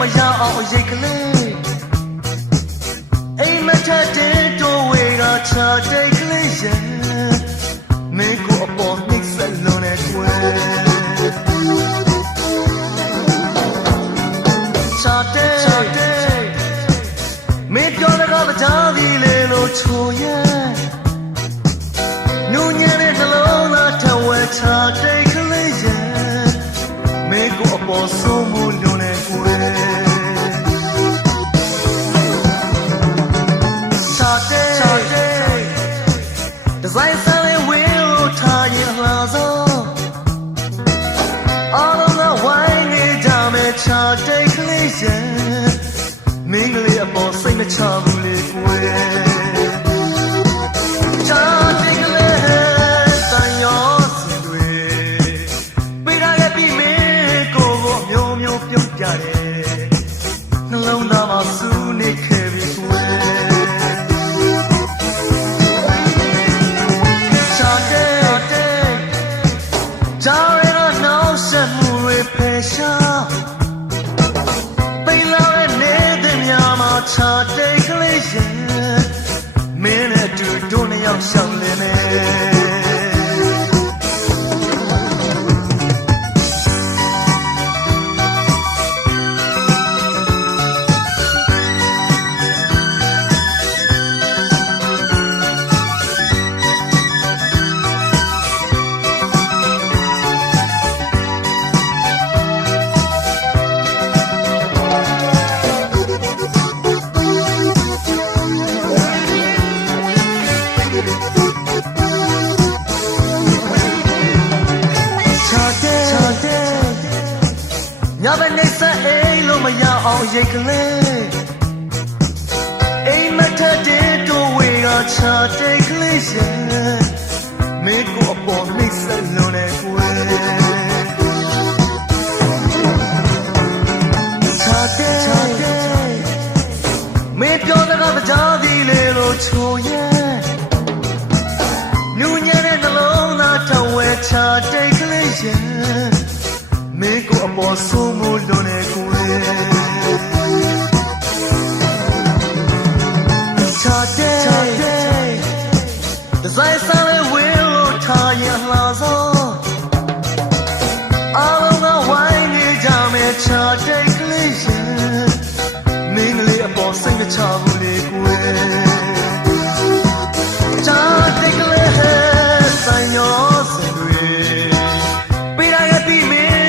မရအောင်ရိတ်ကလေးအိမ်မထက်တဲ့တိုးဝေကချာတိတ်ကလေးရဲ့မင်းကိုအပေါ်နှိမ့်ဆက်လုံးနဲ့တွေ့ချာတိတ်မင်းပြောတဲ့ကကြားပြီးလေလို့ချိုရဲ့နူညံ့တဲ့နှလုံးသားထဝဲချာတိတ်ကလေးရဲ့မင်းကိုအပေါ်ဆုံးမှုလုံးနဲ့တွေ့ဒီဇိုင်းဆန်လေးဝင်းလို့ထားရင်လှသောအားလုံးကဝိုင်းနေကြမယ်ချာတိတ်ကလေးရဲ့မင်းကလေးအပေါ်စိတ်မချဘူးလေကွယ်ချာတိတ်ကလေးတန်ရောစင်တွေပေးရရဲ့ပြီမင်းကိုမျိုးမျိုးပြုံးပြတယ်နှလုံးသားမှာစူးနေခဲ့ပြီကွယ်ချာတိတ်ကလေးရဲ့မင်းနဲ့တူတို့နှစ်ယောက်ရှောင်လင်းနေညဘက်နေဆက်အိမ်လို့မရအောင်ရိတ်ကလေးအိမ်မထက်တဲ့တိုးဝေကချာတိတ်ကလေးရဲ့မင်းကိုအပေါ်နှိမ့်ဆက်လုံးနဲ့ကွယ်ချာတိတ်မင်းပြောတဲ့ကကြားသည်လေလို့ချိုရဲ့နူညံ့တဲ့နှလုံးသားထဝဲချာတိတ်ကလေးရဲ့မင်းကိုအပေါ်ဆုံးမလို့နေကိုယ်ချာတဲ့ဒီဇိုင်းဆန်လေးဝင်းလို့ထားရင်လှသောအားလုံးကဝိုင်းနေကြမယ်ချာတဲ့ကလေးရဲ့မင်းကလေးအပေါ်စိတ်မချဘူးလေကိုယ်ချာတဲ့ကလေးဆန်ရောစင်တွေပေးရရဲ့ပြီမင်း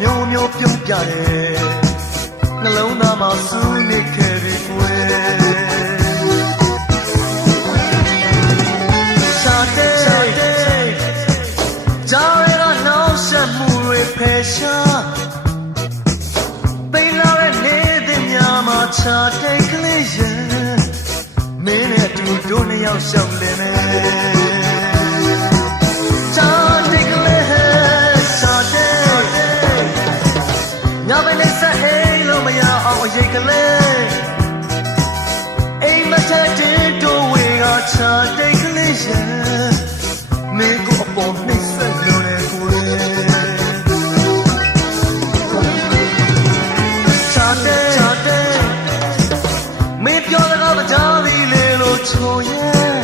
မျိုးမျိုးပြုံးပြတယ်နှလုံးသားမှာစူးနေခဲ့ပြီကွယ်ချာတဲ့ကြားရတော့နှောက်ရှက်မှုတွေဖယ်ရှားပိန်လာတဲ့နေတဲ့များမှာချာတဲ့ကလေးရဲ့မင်းနဲ့အတူတို့နှစ်ယောက်ရှောင်လင်းနေညဘက်နေဆက်အိမ်လို့မရအောင်ရိတ်ကလေးအိမ်မထက်တဲ့တိုးဝေကချာတိတ်ကလေးရဲ့မင်းကိုအပေါ်နှိမ့်ဆက်လို့လေကိုယ်ချာတဲ့မင်းပြောတဲ့ကကြားပြီးလေလို့ချိုရဲ့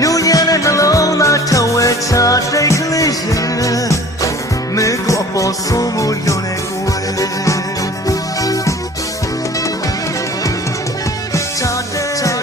ညူညံ့တဲ့နှလုံးသားထဝဲချာတိတ်ကလေးရဲ့မင်းကိုအပေါ်ဆုံးမလို့နေကိုယ်ချာတဲ့